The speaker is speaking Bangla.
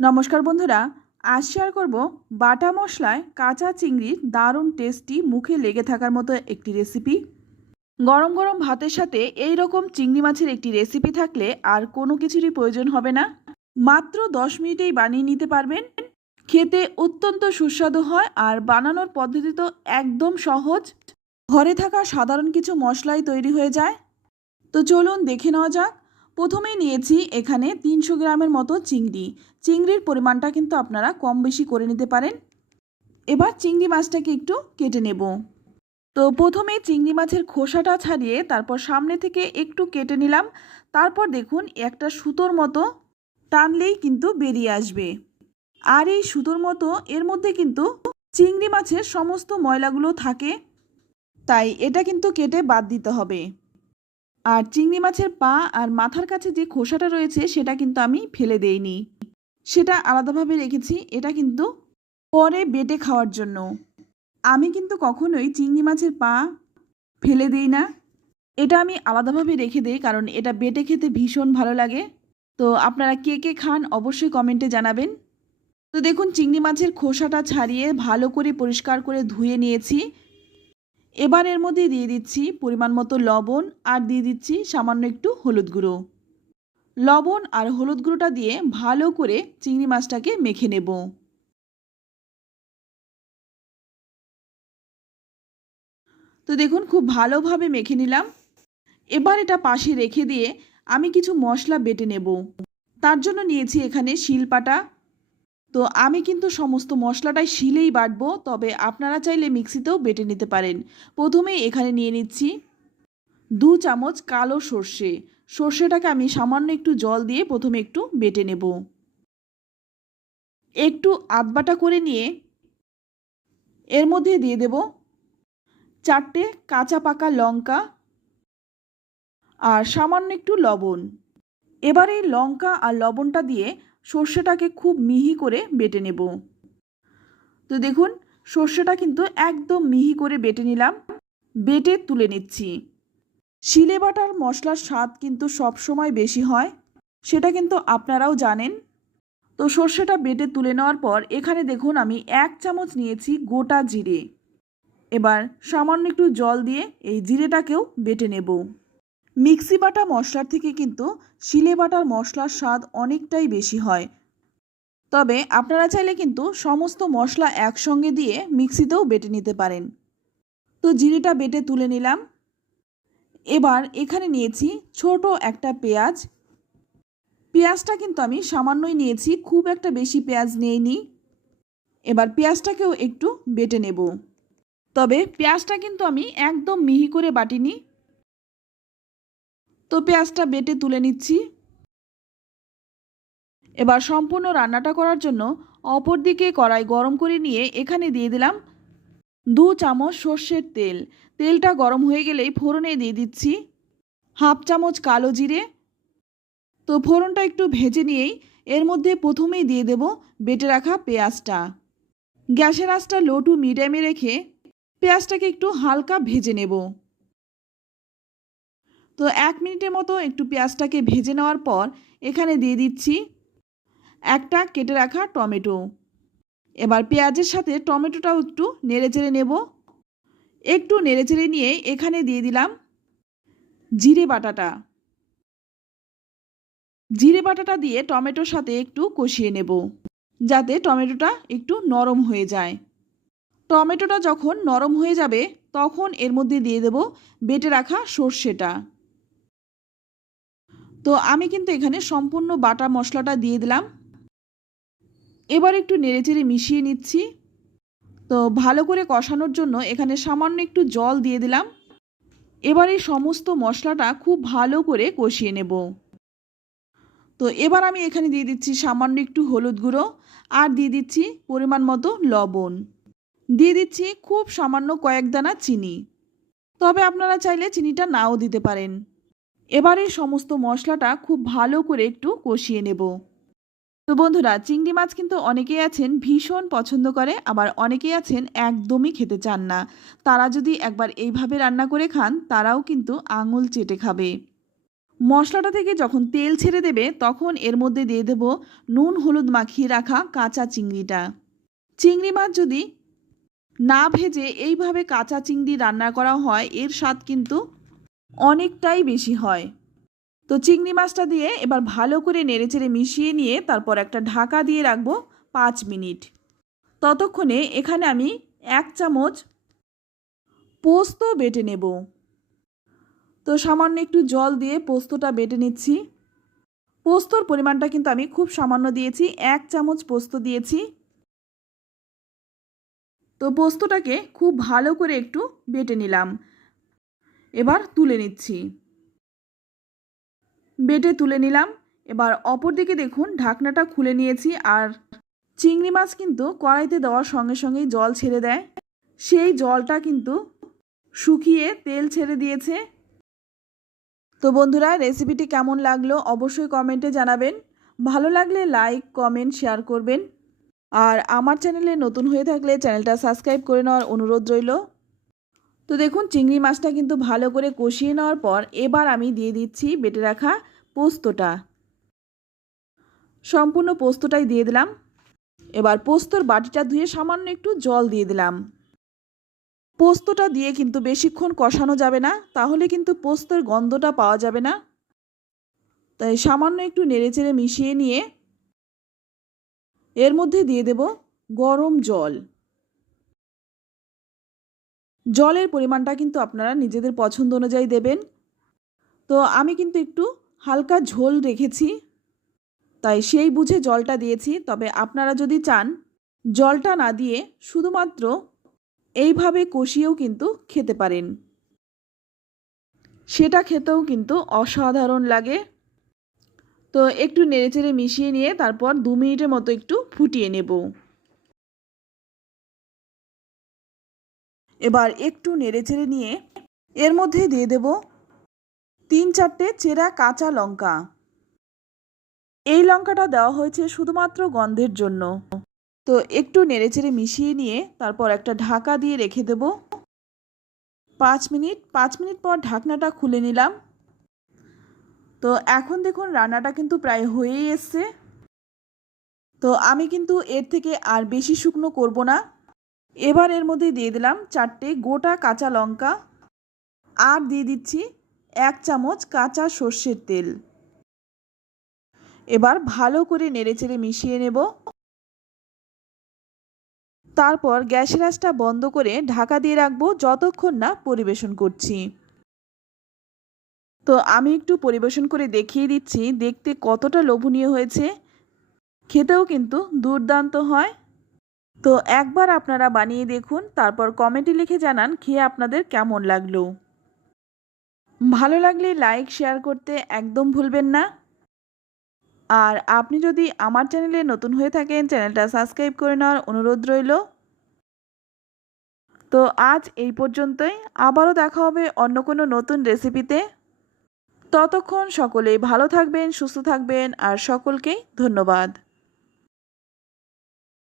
নমস্কার বন্ধুরা, আজ শেয়ার করব বাটা মশলায় কাঁচা চিংড়ির দারুণ টেস্টি মুখে লেগে থাকার মতো একটি রেসিপি গরম গরম ভাতের সাথে এই রকম চিংড়ি মাছের একটি রেসিপি থাকলে আর কোনো কিছুরই প্রয়োজন হবে না। মাত্র দশ মিনিটেই বানিয়ে নিতে পারবেন। খেতে অত্যন্ত সুস্বাদু হয় আর বানানোর পদ্ধতি তো একদম সহজ। ঘরে থাকা সাধারণ কিছু মশলাই তৈরি হয়ে যায়। তো চলুন দেখে নেওয়া যাক। প্রথমেই নিয়েছি এখানে তিনশো গ্রামের মতো চিংড়ি। চিংড়ির পরিমাণটা কিন্তু আপনারা কম বেশি করে নিতে পারেন। এবার চিংড়ি মাছটাকে একটু কেটে নেব। তো প্রথমে চিংড়ি মাছের খোসাটা ছাড়িয়ে তারপর সামনে থেকে একটু কেটে নিলাম। তারপর দেখুন একটা সুতোর মতো টানলেই কিন্তু বেরিয়ে আসবে। আর এই সুতোর মতো এর মধ্যে কিন্তু চিংড়ি মাছের সমস্ত ময়লাগুলো থাকে। তাই এটা কিন্তু কেটে বাদ দিতে হবে। আর চিংড়ি মাছের পা আর মাথার কাছে যে খোসাটা রয়েছে, সেটা কিন্তু আমি ফেলে দেইনি। সেটা আলাদাভাবে রেখেছি, এটা কিন্তু পরে বেটে খাওয়ার জন্য। আমি কিন্তু কখনোই চিংড়ি মাছের পা ফেলে দিই না। এটা আমি আলাদাভাবে রেখে দিই, কারণ এটা বেটে খেতে ভীষণ ভালো লাগে। তো আপনারা কে কে খান অবশ্যই কমেন্টে জানাবেন। তো দেখুন, চিংড়ি মাছের খোসাটা ছাড়িয়ে ভালো করে পরিষ্কার করে ধুয়ে নিয়েছি। এবার এর মধ্যে দিয়ে দিচ্ছি পরিমাণ মতো লবণ আর দিয়ে দিচ্ছি সামান্য একটু হলুদ গুঁড়ো। লবণ আর হলুদ গুঁড়োটা দিয়ে ভালো করে চিংড়ি মাছটাকে মেখে নেব। তো দেখুন, খুব ভালোভাবে মেখে নিলাম। এবার এটা পাশে রেখে দিয়ে আমি কিছু মশলা বেটে নেব। তার জন্য নিয়েছি এখানে শিলপাটা তো আমি কিন্তু সমস্ত মশলাটাই শিলেই বাটবো, তবে আপনারা চাইলে মিক্সিতেও বেটে নিতে পারেন। প্রথমেই এখানে নিয়ে নিচ্ছি দু চামচ কালো সর্ষে। সর্ষেটাকে আমি সামান্য একটু জল দিয়ে প্রথমে একটু বেটে নেব। একটু আধবাটা করে নিয়ে এর মধ্যে দিয়ে দেব চারটে কাঁচা পাকা লঙ্কা আর সামান্য একটু লবণ। এবার এই লঙ্কা আর লবণটা দিয়ে সর্ষেটাকে খুব মিহি করে বেটে নেব। তো দেখুন, সর্ষেটা কিন্তু একদম মিহি করে বেটে নিলাম। বেটে তুলে নিচ্ছি। শিলে বাটার মশলার স্বাদ কিন্তু সবসময় বেশি হয়, সেটা কিন্তু আপনারাও জানেন। তো সর্ষেটা বেটে তুলে নেওয়ার পর এখানে দেখুন, আমি এক চামচ নিয়েছি গোটা জিরে। এবার সামান্য একটু জল দিয়ে এই জিরেটাকেও বেটে নেব। মিক্সি বাটা মশলার থেকে কিন্তু শিলে বাটার মশলার স্বাদ অনেকটাই বেশি হয়। তবে আপনারা চাইলে কিন্তু সমস্ত মশলা একসঙ্গে দিয়ে মিক্সিতেও বেটে নিতে পারেন। তো জিরেটা বেটে তুলে নিলাম। এবার এখানে নিয়েছি ছোট একটা পেঁয়াজ। পেঁয়াজটা কিন্তু আমি সামান্যই নিয়েছি, খুব একটা বেশি পেঁয়াজ নিইনি। এবার পেঁয়াজটাকেও একটু বেটে নেব। তবে পেঁয়াজটা কিন্তু আমি একদম মিহি করে বাটিনি তো পেঁয়াজটা বেটে তুলে নিচ্ছি। এবার সম্পূর্ণ রান্নাটা করার জন্য অপর দিকে কড়াই গরম করে নিয়ে এখানে দিয়ে দিলাম দু চামচ সর্ষের তেল। তেলটা গরম হয়ে গেলেই ফোড়নে দিয়ে দিচ্ছি হাফ চামচ কালো জিরে। তো ফোড়নটা একটু ভেজে নিয়েই এর মধ্যে প্রথমেই দিয়ে দেব বেটে রাখা পেঁয়াজটা। গ্যাসের আঁচটা লো টু মিডিয়ামে রেখে পেঁয়াজটাকে একটু হালকা ভেজে নেব। তো এক মিনিটের মতো একটু পেঁয়াজটাকে ভেজে নেওয়ার পর এখানে দিয়ে দিচ্ছি একটা কেটে রাখা টমেটো। এবার পেঁয়াজের সাথে টমেটোটাও একটু নেড়েচেড়ে নেব। একটু নেড়েচেড়ে নিয়ে এখানে দিয়ে দিলাম জিরে বাটাটা। জিরে বাটাটা দিয়ে টমেটোর সাথে একটু কষিয়ে নেব যাতে টমেটোটা একটু নরম হয়ে যায়। টমেটোটা যখন নরম হয়ে যাবে তখন এর মধ্যে দিয়ে দেব বেটে রাখা সর্ষেটা। তো আমি কিন্তু এখানে সম্পূর্ণ বাটা মশলাটা দিয়ে দিলাম। এবার একটু নেড়েচেড়ে মিশিয়ে নিচ্ছি। তো ভালো করে কষানোর জন্য এখানে সামান্য একটু জল দিয়ে দিলাম। এবার এই সমস্ত মশলাটা খুব ভালো করে কষিয়ে নেব। তো এবার আমি এখানে দিয়ে দিচ্ছি সামান্য একটু হলুদ গুঁড়ো আর দিয়ে দিচ্ছি পরিমাণ মতো লবণ। দিয়ে দিচ্ছি খুব সামান্য কয়েক দানা চিনি। তবে আপনারা চাইলে চিনিটা নাও দিতে পারেন। এবার সমস্ত মশলাটা খুব ভালো করে একটু কষিয়ে নেব। তো বন্ধুরা, চিংড়ি মাছ কিন্তু অনেকেই আছেন ভীষণ পছন্দ করে, আবার অনেকেই আছেন একদমই খেতে চান না। তারা যদি একবার এইভাবে রান্না করে খান, তারাও কিন্তু আঙুল চেটে খাবে। মশলাটা থেকে যখন তেল ছেড়ে দেবে, তখন এর মধ্যে দিয়ে দেব নুন হলুদ মাখিয়ে রাখা কাঁচা চিংড়িটা। চিংড়ি মাছ যদি না ভেজে এইভাবে কাঁচা চিংড়ি রান্না করা হয়, এর স্বাদ কিন্তু অনেকটাই বেশি হয়। তো চিংড়ি মাছটা দিয়ে এবার ভালো করে নেড়েচেড়ে মিশিয়ে নিয়ে তারপর একটা ঢাকা দিয়ে রাখব পাঁচ মিনিট। ততক্ষণে এখানে আমি এক চামচ পোস্ত বেটে নেব। তো সামান্য একটু জল দিয়ে পোস্তটা বেটে নিচ্ছি। পোস্তর পরিমাণটা কিন্তু আমি খুব সামান্য দিয়েছি, এক চামচ পোস্ত দিয়েছি। তো পোস্তটাকে খুব ভালো করে একটু বেটে নিলাম। এবার তুলে নিচ্ছি। বেটে তুলে নিলাম। এবার অপর দিকে দেখুন, ঢাকনাটা খুলে নিয়েছি আর চিংড়ি মাছ কিন্তু কড়াইতে দেওয়ার সঙ্গে সঙ্গেই জল ছেড়ে দেয়। সেই জলটা কিন্তু শুকিয়ে তেল ছেড়ে দিয়েছে। তো বন্ধুরা, রেসিপিটি কেমন লাগল অবশ্যই কমেন্টে জানাবেন। ভালো লাগলে লাইক, কমেন্ট, শেয়ার করবেন। আর আমার চ্যানেলে নতুন হয়ে থাকলে চ্যানেলটা সাবস্ক্রাইব করে নেওয়ার অনুরোধ রইল। তো দেখুন, চিংড়ি মাছটা কিন্তু ভালো করে কষিয়ে নেওয়ার পর এবার আমি দিয়ে দিচ্ছি বেটে রাখা পোস্তটা। সম্পূর্ণ পোস্তটাই দিয়ে দিলাম। এবার পোস্তর বাটিটা ধুয়ে সামান্য একটু জল দিয়ে দিলাম। পোস্তটা দিয়ে কিন্তু বেশিক্ষণ কষানো যাবে না, তাহলে কিন্তু পোস্তর গন্ধটা পাওয়া যাবে না। তাই সামান্য একটু নেড়েচেড়ে মিশিয়ে নিয়ে এর মধ্যে দিয়ে দেব গরম জল। জলের পরিমাণটা কিন্তু আপনারা নিজেদের পছন্দ অনুযায়ী দেবেন। তো আমি কিন্তু একটু হালকা ঝোল রেখেছি, তাই সেই বুঝে জলটা দিয়েছি। তবে আপনারা যদি চান জলটা না দিয়ে শুধুমাত্র এইভাবে কষিয়েও কিন্তু খেতে পারেন। সেটা খেতেও কিন্তু অসাধারণ লাগে। তো একটু নেড়েচেড়ে মিশিয়ে নিয়ে তারপর দু মিনিটের মতো একটু ফুটিয়ে নেব। এবার একটু নেড়েচেড়ে নিয়ে এর মধ্যে দিয়ে দেব তিন চারটে চেরা কাঁচা লঙ্কা। এই লঙ্কাটা দেওয়া হয়েছে শুধুমাত্র গন্ধের জন্য। তো একটু নেড়েচেড়ে মিশিয়ে নিয়ে তারপর একটা ঢাকা দিয়ে রেখে দেব। পাঁচ মিনিট পাঁচ মিনিট পর ঢাকনাটা খুলে নিলাম। তো এখন দেখুন রান্নাটা কিন্তু প্রায় হয়েই এসছে। তো আমি কিন্তু এর থেকে আর বেশি শুকনো করব না। এবার এর মধ্যে দিয়ে দিলাম চারটে গোটা কাঁচা লঙ্কা। আর দিয়ে দিচ্ছি এক চামচ কাঁচা সর্ষের তেল। এবার ভালো করে নেড়েচেড়ে মিশিয়ে নেব। তারপর গ্যাসের আঁচটা বন্ধ করে ঢাকা দিয়ে রাখব যতক্ষণ না পরিবেশন করছি। তো আমি একটু পরিবেশন করে দেখিয়ে দিচ্ছি দেখতে কতটা লোভনীয় হয়েছে। খেতেও কিন্তু দুর্দান্ত হয়। তো একবার আপনারা বানিয়ে দেখুন, তারপর কমেন্টে লিখে জানান খেয়ে আপনাদের কেমন লাগল। ভালো লাগলে লাইক, শেয়ার করতে একদম ভুলবেন না। আর আপনি যদি আমার চ্যানেলে নতুন হয়ে থাকেন, চ্যানেলটা সাবস্ক্রাইব করে নেওয়ার অনুরোধ রইল। তো আজ এই পর্যন্তই, আবারও দেখা হবে অন্য কোনো নতুন রেসিপিতে। ততক্ষণ সকলে ভালো থাকবেন, সুস্থ থাকবেন, আর সকলকেই ধন্যবাদ।